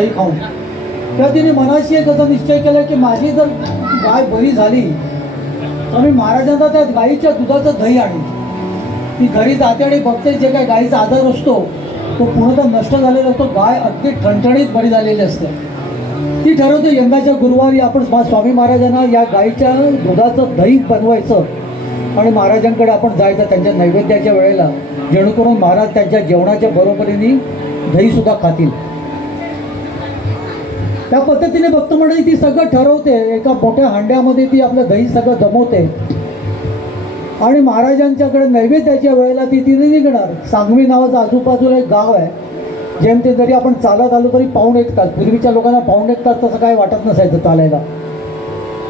दही खाऊन तेव्हा तिने मनाशी एक असा निश्चय केला की माझी जर गाय बरी झाली तर मी महाराजांना त्या गाईच्या दुधाचं दही आणीन. ती घरी जाते आणि बघते जे काही गाईचा आजार असतो तो पूर्णतः नष्ट झालेला असतो. गाय अगदी ठणठणीत बरी झालेली असते. ती ठरवते यंदाच्या गुरुवारी आपण स्वामी महाराजांना या गाईच्या दुधाचं दही बनवायचं आणि महाराजांकडे आपण जायचं त्यांच्या नैवेद्याच्या वेळेला, जेणेकरून महाराज त्यांच्या जेवणाच्या बरोबरीने दहीसुद्धा खातील. त्या पद्धतीने भक्त मंडळी ती सगळं ठरवते. एका मोठ्या हांड्यामध्ये ती आपलं दही सगळं जमवते आणि महाराजांच्याकडे नैवेद्याच्या वेळेला ती तिने निघणार. सांगवी नावाचं आजूबाजूला एक गाव आहे. जेमते जरी आपण चालत आलो तरी पाऊण एक तास, पूर्वीच्या लोकांना पाऊण एक तास तसं काय वाटत नसायचं चालायला.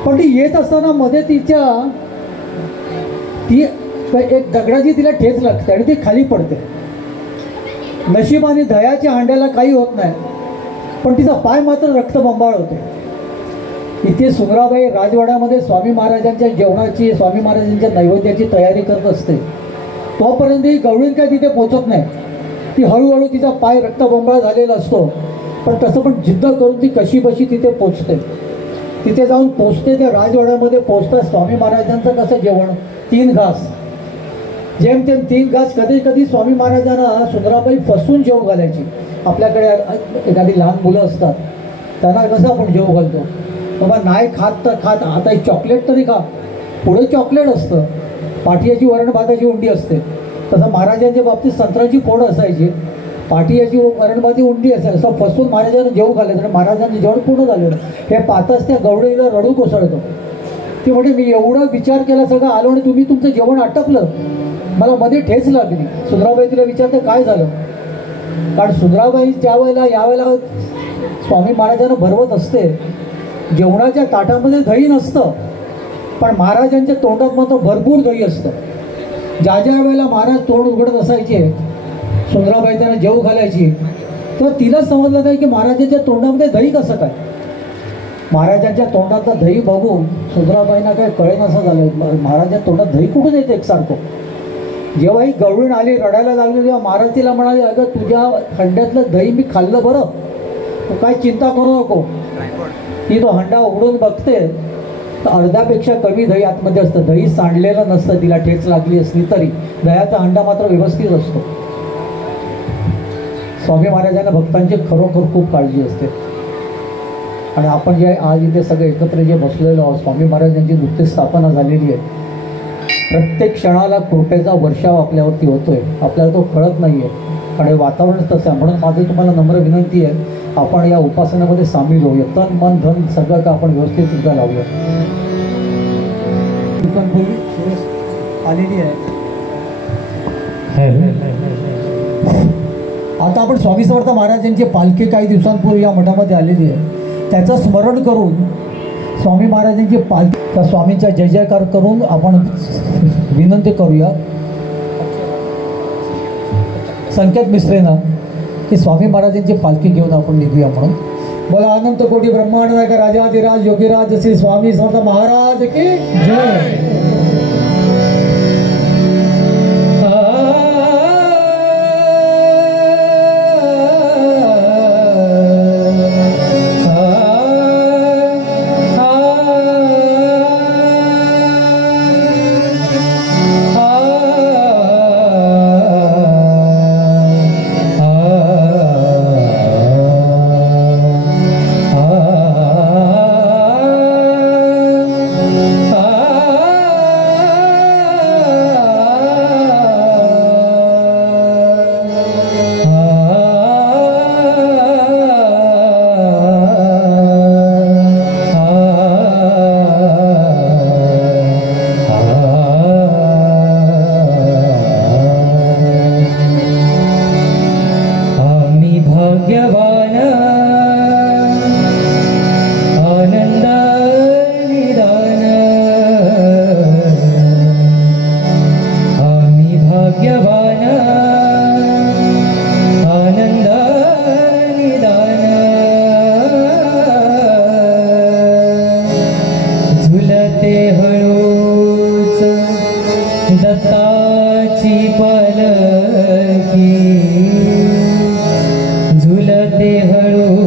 पण ती येत असताना मध्ये ती एक दगडाची तिला ठेच लागते आणि ती खाली पडते. नशिबाने दह्याच्या हांड्याला काही होत नाही, पण तिचा पाय मात्र रक्तबंबाळ होते. इथे सुंदराबाई राजवाड्यामध्ये स्वामी महाराजांच्या जेवणाची, स्वामी महाराजांच्या नैवेद्याची तयारी करत असते. तोपर्यंत ही गवळीण काय तिथे पोचत नाही. ती हळूहळू तिचा पाय रक्तबंबाळ झालेला असतो, पण तसं पण जिद्द करून ती कशीबशी तिथे पोचते. तिथे जाऊन पोचते. त्या राजवाड्यामध्ये पोचतात. स्वामी महाराजांचं कसं जेवण, 3 घास, जेमतेम 3 घास. कधी कधी स्वामी महाराजांना सुंदराबाई फसून जेव घालायची. आपल्याकडे एखादी लहान मुलं असतात, त्यांना कसं आपण जेव घालतो, बाबा नाही खात तर खात, आता एक चॉकलेट तरी खा. पुढे चॉकलेट असतं, पाठीयाची वरण भाताची उंडी असते. तसं महाराजांच्या बाबतीत संत्रांची फोड असायची, पाठीयाची वरण भाती उंडी असायची. असं फसून महाराजांना जेव घालायचं आणि महाराजांचं जेवण पूर्ण झालेलं. हे पाहताच त्या गवळीला रडू कोसळतो. ती म्हणजे मी एवढा विचार केला सगळं आलो आणि तुम्ही तुमचं जेवण आटपलं, मला मध्ये ठेच लागली. सुंदराबाई तिला विचारते काय झालं, कारण सुंदराबाई ज्या वेळेला यावेळेला स्वामी महाराजांना भरवत असते, जेवणाच्या ताटामध्ये दही नसतं, पण महाराजांच्या तोंडात मात्र भरपूर दही असतं. ज्या वेळेला महाराज तोंड उघडत असायचे, सुंदराबाई त्यांना जेव घालायची, तेव्हा तिला समजलं नाही की महाराजांच्या तोंडामध्ये दही कसं काय. महाराजांच्या तोंडातलं दही बघून सुंदराबाईंना काही कळेनासं झालं, महाराजांच्या तोंडात दही कुठून येते एकसारखं. जेव्हा ही गवळीण आली, रडायला लागली, तेव्हा महाराज तिला म्हणाले, अगं तुझ्या हंड्यातलं दही मी खाल्लं बरं, तू काय चिंता करू नको. ती तो हंडा उघडून बघते तर अर्ध्यापेक्षा कमी दही आतमध्ये असतं. दही सांडलेलं नसतं, तिला ठेच लागली असली तरी दह्याचा हंडा मात्र व्यवस्थित असतो. स्वामी महाराजांना भक्तांची खरोखर खूप काळजी असते. आणि आपण जे आज इथे सगळे एकत्र जे बसलेलो आहोत, स्वामी महाराजांची नुकतीच स्थापना झालेली आहे. प्रत्येक क्षणाला कृपेचा वर्षाव आपल्यावरती होतोय, आपल्याला तो कळत नाही आहे. आणि वातावरणच तसं आहे. म्हणून माझी तुम्हाला नम्र विनंती आहे, आपण या उपासनेमध्ये सामील होऊया. तन मन धन सगळं का आपण व्यवस्थित सुद्धा लावूया. आलेली आहे. आता आपण स्वामी समर्थ महाराजांची पालखी काही दिवसांपूर्वी या मठामध्ये आलेली आहे. त्याचं स्मरण करून स्वामी महाराजांची पालखी, त्या स्वामींचा जय जयकार करून आपण विनंती करूया संकेत मिश्रेंना की स्वामी महाराजांची पालखी घेऊन आपण निघूया म्हणून. बोला अनंत कोटी ब्रह्मांड नायक राजाधिराज योगीराज श्री स्वामी समर्थ महाराज की जय. झुलते हळू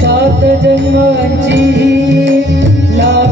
सात जन्मांची लाभ